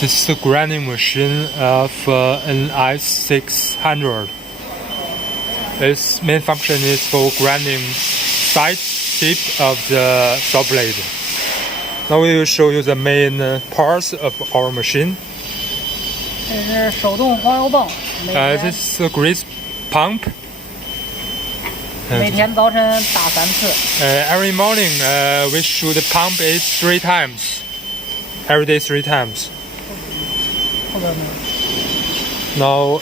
This is the grinding machine of an i600. Its main function is for grinding side tip of the saw blade. Now we will show you the main parts of our machine. This is This is the grease pump. 每天早晨打3次。 Every morning we should pump it 3 times. Every day 3 times. 后边没有。 Now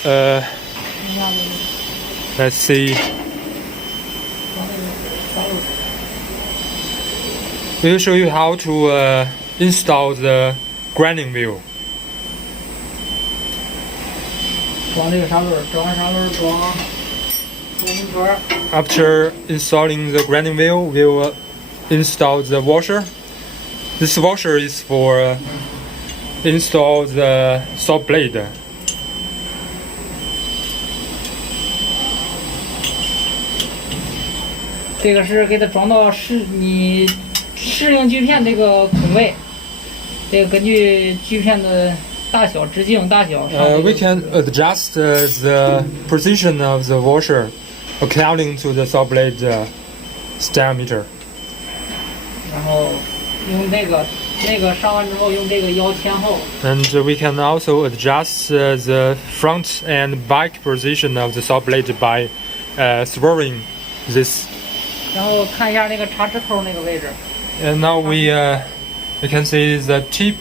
let's see. We will show you how to install the grinding wheel. 装这个砂轮，装完砂轮装红圈。 After installing the grinding wheel, we will install the washer. This washer is for install the saw blade. 这个是给它装到你适应锯片这个孔位，这个根据锯片的大小、直径大小。We can adjust the position of the washer according to the saw blade diameter. 然后用这个上完之后用这个腰前后。 And we can also adjust the front and back position of the saw blade by swerving this. 然后看一下那个插指头那个位置。 And now we can see the tip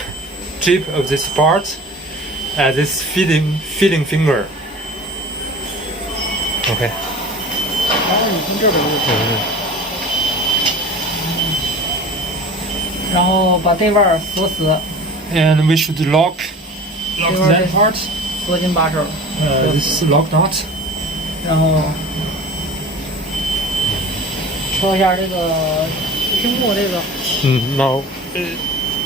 of this part, this feeding finger. Okay. 然后你从这边就可以。然后把这腕锁死。 And we should lock that part. 锁紧把手。This lock knot. 然后调一下这个屏幕这个。 Now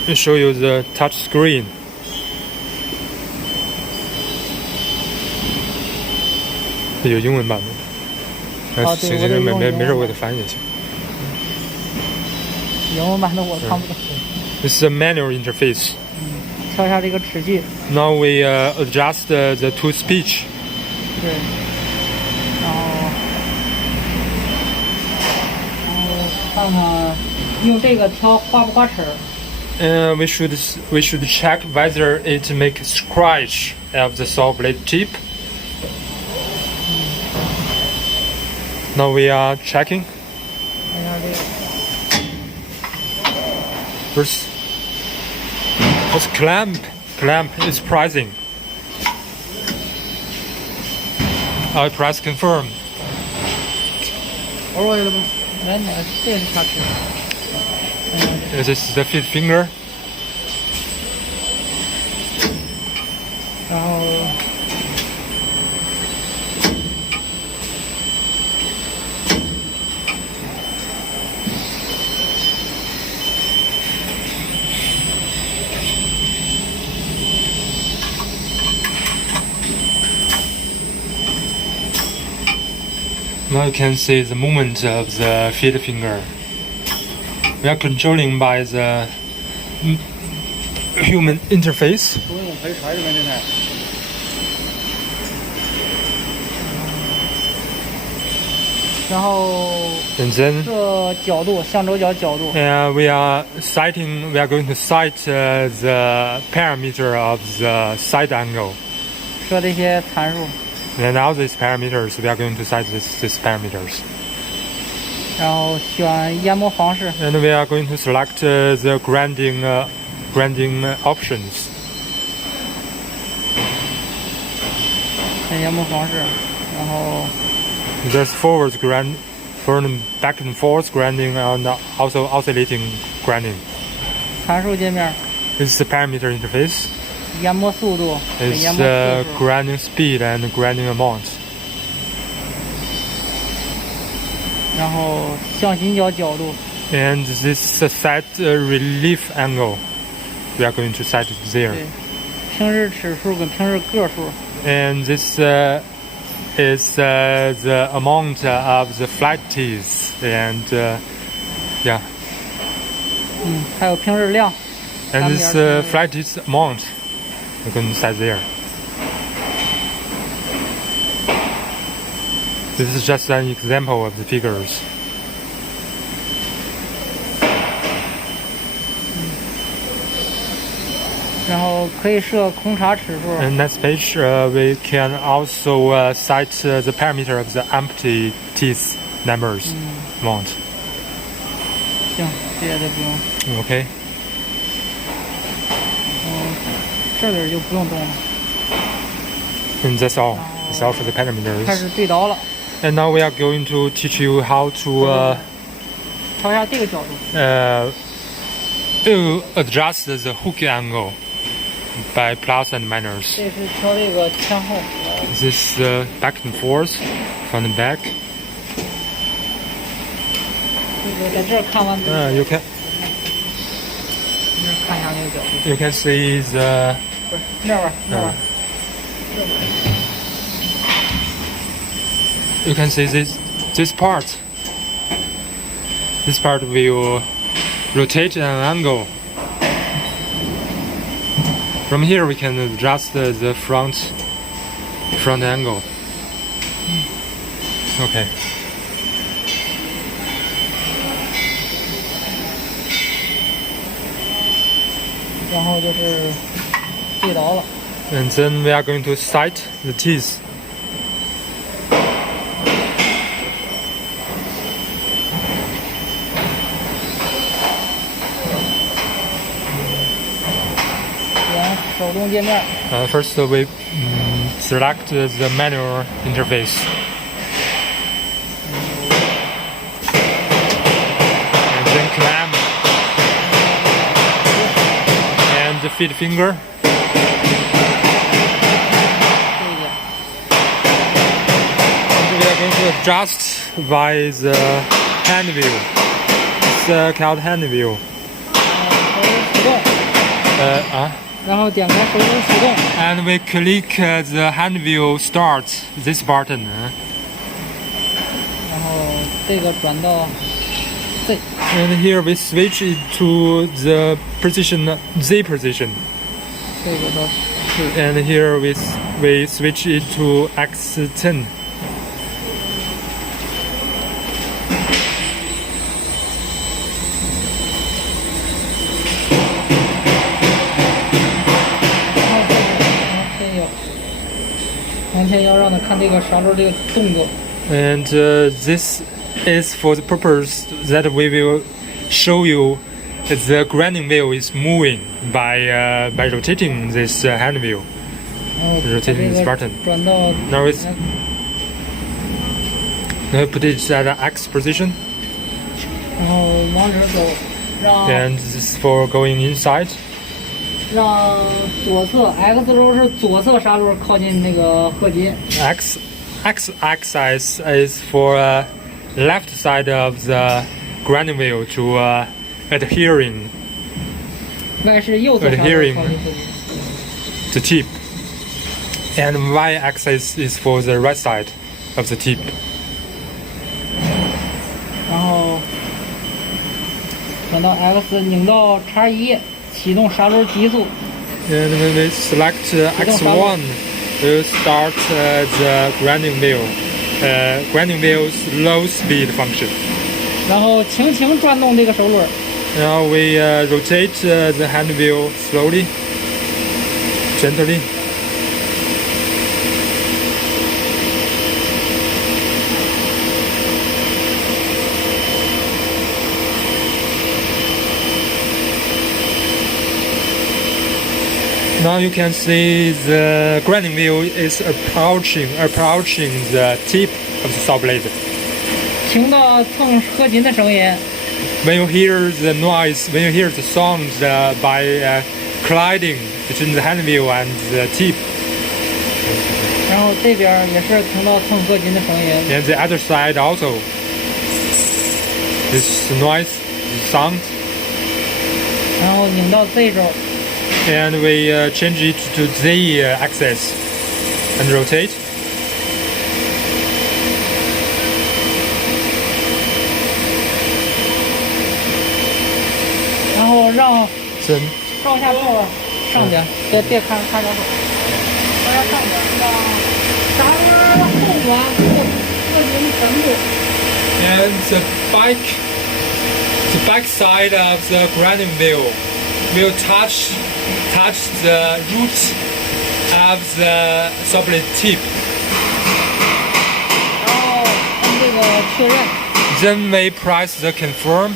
we show you the touch screen. 有英文版的。行，没事，我给它翻译一下。英文版的我看不懂。 This is a manual interface. 调一下这个齿距。 Now we adjust the to speech. 对。然后看看用这个挑划不划齿。 We should check whether it makes scratch of the saw blade tip. Now we are checking. 看一下这个。 First clamp is pressing. I press confirm. 来，哪个这是插齿？ This is the fifth finger. 然后。 Now you can see the movement of the feed finger. We are controlling by the human interface. 然后 And then 这角度，相轴角角度。 we are going to sight the parameter of the side angle. 设这些参数。 And now these parameters, we are going to sight these parameters. 然后选研磨方式。 And we are going to select the grinding options. 选研磨方式，然后 There's forward back and forth grinding, and also oscillating grinding. 参数界面。 This is the parameter interface. 研磨速度。 It's the grinding speed and grinding amount. 然后向心角角度。 And this set relief angle. We are going to set it there. 对，平时尺数跟平时个数。 And this is the amount of the flat teeth and yeah. 还有平时量。 And this flat teeth amount. You can set there. This is just an example of the figures. And 然后可以设空茶尺数。And next page, we can also set the parameter of the empty teeth numbers amount. 行，这些都不用。Okay. 这边就不用动了。And that's all. That's all for the 开 parameters. 始对刀了， And now we are going to teach you how to 调一下这个角度。adjust the hook angle by plus and minus. 这是调这个前后。 This back and forth from the back. 这个在这儿看完。You can 这儿看一下那个角度。 you can see the 不是那边，那边。 you can see this part. This part will rotate an angle. From here we can adjust the front angle. Okay. 然后就是对刀了。 And then we are going to sight the teeth. First we select the manual interface. And then clamp. And feed finger. We are going to adjust by the hand view. It's called hand view. 然后点开手指启动。 And we click the hand view start this button. 然后这个转到 Z。 And here we switch it to the position Z position. 这个到是。 And here we switch it to X10. And this is for the purpose that we will show you the grinding wheel is moving by rotating this hand wheel, rotating this button. Now now put it at X position. 然后往这儿走，让 And this is for going inside. 让左侧 X 轴是左侧刹轮靠近那个合金。 X axis is for left side of the grinding wheel to adhering Y 是右侧刹轮靠近合金。 the tip, and Y axis is for the right side of the tip. 然后转到 X， 拧到叉1，启动刹轮极速。 And when we select X1, we'll start the grinding wheel. Grinding wheel's low speed function. 然后轻轻转动这个手轮。 Now we rotate the hand wheel slowly, gently. Now you can see the grinding wheel is approaching the tip of the saw blade. 听到蹭合金的声音。 When you hear the noise, when you hear the sound by colliding between the hand wheel and the tip. 然后这边也是听到蹭合金的声音。 And the other side also. This noise, this sound. 然后拧到 Z 轴。 And we change it to Z axis and rotate. 然后让 Then 上下动了。上边，别看着手，往上边，啥玩意儿后啊？这节目全部。And the back side of the grinding wheel will touch the root of the saw blade tip. 然后按这个确认。Then we press the confirm.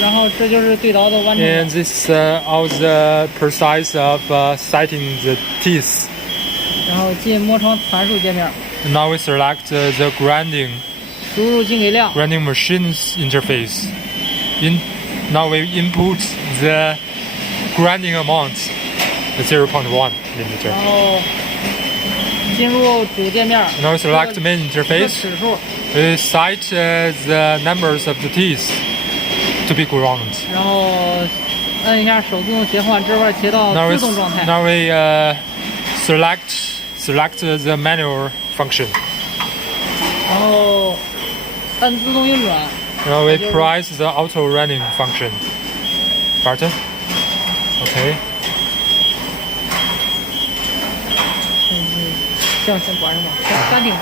然后这就是对刀的完成。And this all the precise of sighting the teeth. 然后进磨床参数界面。Now we select the grinding 输入进给量。grinding machine's interface. Now we input the grinding amount, 0.1 millimeter. 然后进入主界面。Now we select the main interface. 尺数。We cite the numbers of the teeth to be ground. 然后按一下手自动切换，这块切到自动状态。Now we select the manual function. 然后按自动运转。Now we press the auto running function button. Okay. 这样先关上吧，暂停。